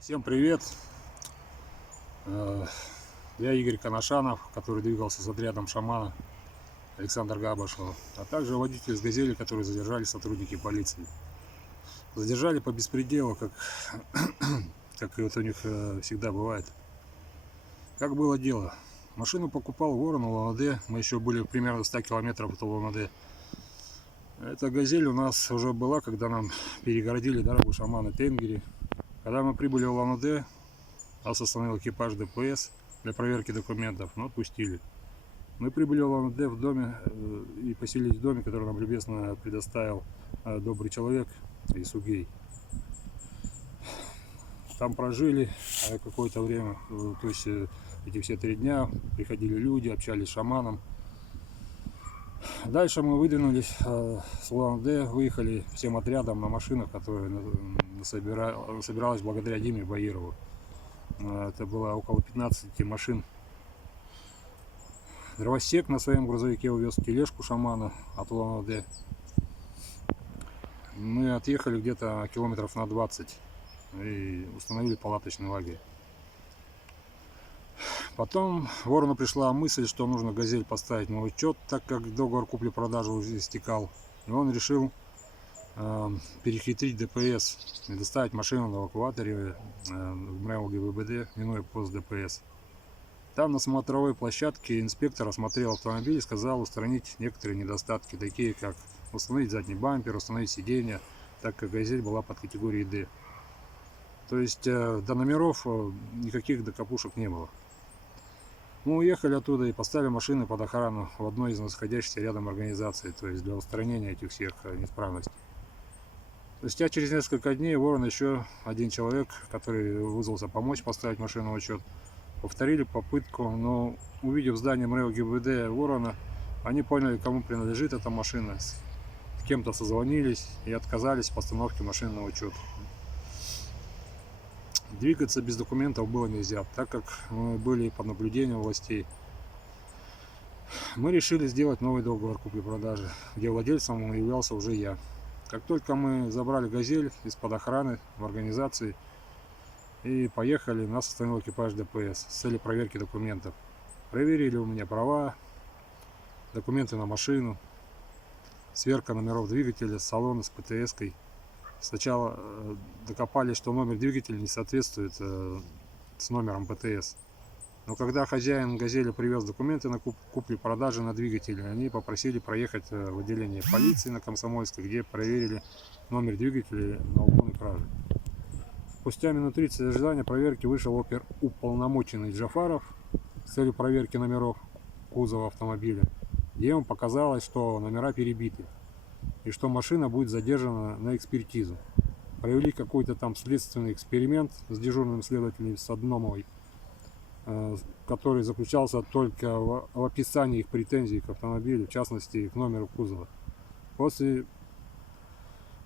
Всем привет! Э, Я Игорь Коношанов, который двигался с отрядом шамана Александра Габашева, а также водитель с «Газели», который задержали сотрудники полиции. Задержали по беспределу, как и вот у них всегда бывает. Как было дело? Машину покупал ворон в Улан-Удэ, мы еще были примерно 100 километров от Улан-Удэ. Эта «Газель» у нас уже была, когда нам перегородили дорогу шамана Тенгери. Когда мы прибыли в Улан-Удэ, нас остановил экипаж ДПС для проверки документов, но отпустили. Мы прибыли в Улан-Удэ в доме и поселились в доме, который нам любезно предоставил добрый человек Исугей. Там прожили какое-то время, то есть эти все 3 дня приходили люди, общались с шаманом. Дальше мы выдвинулись с Улан-Удэ, выехали всем отрядом на машинах, которые собиралась благодаря Диме Баирову. Это было около 15 машин. Дровосек на своем грузовике увез тележку шамана от Улан-Удэ. Мы отъехали где-то километров на 20 и установили палаточный лагерь. Потом ворону пришла мысль, что нужно «Газель» поставить на учет, так как договор купли-продажи уже истекал. И он решил перехитрить ДПС и доставить машину на эвакуаторе в МРЭО ГИБДД, минуя пост ДПС. Там на смотровой площадке инспектор осмотрел автомобиль и сказал устранить некоторые недостатки, такие как установить задний бампер, установить сиденье, так как «Газель» была под категорией D. То есть до номеров никаких докопушек не было. Мы уехали оттуда и поставили машины под охрану в одной из находящихся рядом организаций, то есть для устранения этих всех неисправностей. Спустя через несколько дней ворон еще один человек, который вызвался помочь поставить машину в учет, повторили попытку, но увидев здание МРЭО ГИБДД ворона, они поняли, кому принадлежит эта машина, с кем-то созвонились и отказались в постановке машины на учет. Двигаться без документов было нельзя, так как мы были под наблюдением властей. Мы решили сделать новый договор купли-продажи, где владельцем являлся уже я. Как только мы забрали «Газель» из-под охраны в организации и поехали, нас остановил экипаж ДПС с целью проверки документов. Проверили у меня права, документы на машину, сверка номеров двигателя, салона с ПТС-кой. Сначала докопались, что номер двигателя не соответствует с номером ПТС. Но когда хозяин «Газели» привез документы на купли-продажи на двигателе, они попросили проехать в отделение полиции на Комсомольской, где проверили номер двигателя на угон и кражи. Спустя минут 30 ожидания проверки вышел оперуполномоченный Джафаров с целью проверки номеров кузова автомобиля, где ему показалось, что номера перебиты и что машина будет задержана на экспертизу. Провели какой-то там следственный эксперимент с дежурным следователем Садномовой, который заключался только в описании их претензий к автомобилю, в частности к номеру кузова. После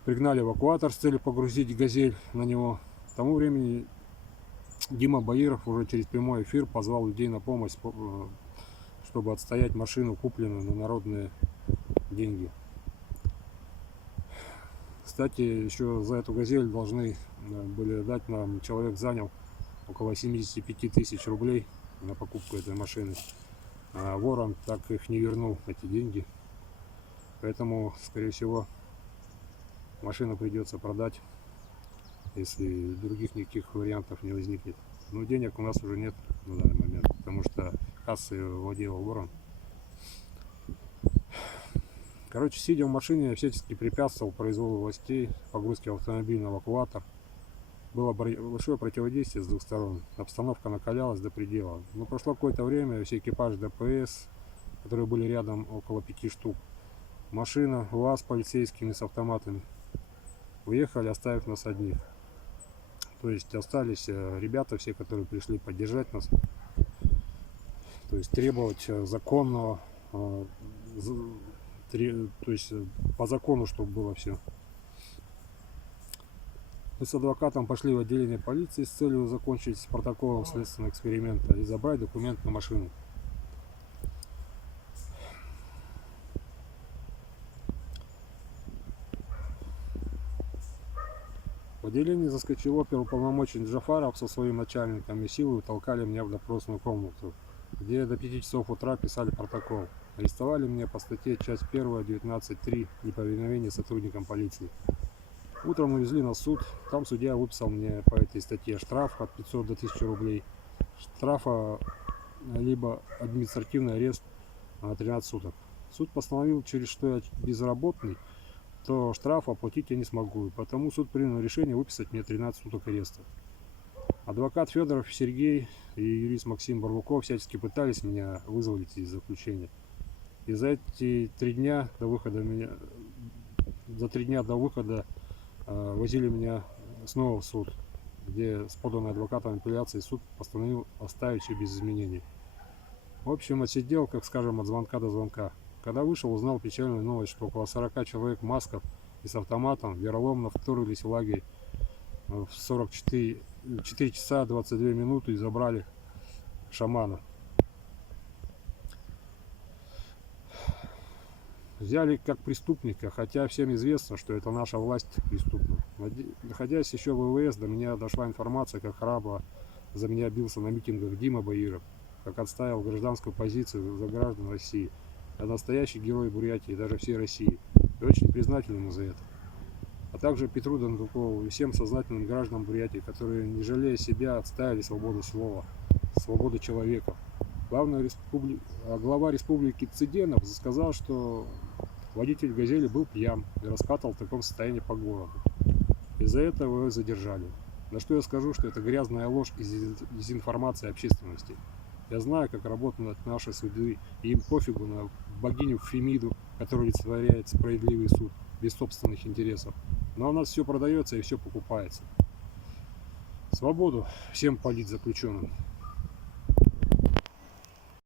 пригнали эвакуатор с целью погрузить «Газель» на него. К тому времени Дима Баиров уже через прямой эфир позвал людей на помощь, чтобы отстоять машину, купленную на народные деньги. Кстати, еще за эту «Газель» должны были дать нам, человек занял около 75 тысяч рублей на покупку этой машины. А ворон так их не вернул, эти деньги. Поэтому, скорее всего, машину придется продать, если других никаких вариантов не возникнет. Но денег у нас уже нет на данный момент, потому что кассой владел ворон. Короче, сидя в машине, я всячески препятствовал произволу властей, погрузке автомобиля на эвакуатор. Было большое противодействие с двух сторон. Обстановка накалялась до предела. Но прошло какое-то время, все экипажи ДПС, которые были рядом, около 5 штук, машина, УАЗ с полицейскими с автоматами, уехали, оставив нас одних. То есть остались ребята все, которые пришли поддержать нас. То есть требовать законного, то есть по закону, чтобы было все. Мы с адвокатом пошли в отделение полиции с целью закончить с протоколом следственного эксперимента и забрать документ на машину. В отделении заскочил оперуполномоченный Джафаров со своим начальником и силой толкали меня в допросную комнату, где до 5 часов утра писали протокол. Арестовали меня по статье часть 1 19.3 неповиновение сотрудникам полиции. Утром увезли на суд. Там судья выписал мне по этой статье штраф от 500 до 1000 рублей. Штрафа либо административный арест на 13 суток. Суд постановил, через что я безработный, то штраф оплатить я не смогу. И потому суд принял решение выписать мне 13 суток ареста. Адвокат Федоров Сергей и юрист Максим Барбуков всячески пытались меня вызволить из заключения. И за эти 3 дня до выхода возили меня снова в суд, где с поданной адвокатом апелляции суд постановил оставить все без изменений. В общем, отсидел, как скажем, от звонка до звонка. Когда вышел, узнал печальную новость, что около 40 человек в масках и с автоматом вероломно вторглись в лагерь в 4 часа 22 минуты и забрали шамана. Взяли как преступника, хотя всем известно, что это наша власть преступна. Находясь еще в ВВС, до меня дошла информация, как храбро за меня бился на митингах Дима Баиров, как отстаивал гражданскую позицию за граждан России. Я настоящий герой Бурятии и даже всей России. И очень признателен ему за это. А также Петру Дондукову и всем сознательным гражданам Бурятии, которые, не жалея себя, отстаивали свободу слова, свободу человека. Глава республики Цыденов сказал, что водитель «Газели» был пьян и раскатывал в таком состоянии по городу. Из-за этого его задержали. На что я скажу, что это грязная ложь и дезинформация общественности. Я знаю, как работают наши суды, и им пофигу на богиню Фемиду, которая олицетворяет справедливый суд без собственных интересов. Но у нас все продается и все покупается. Свободу всем политзаключенным.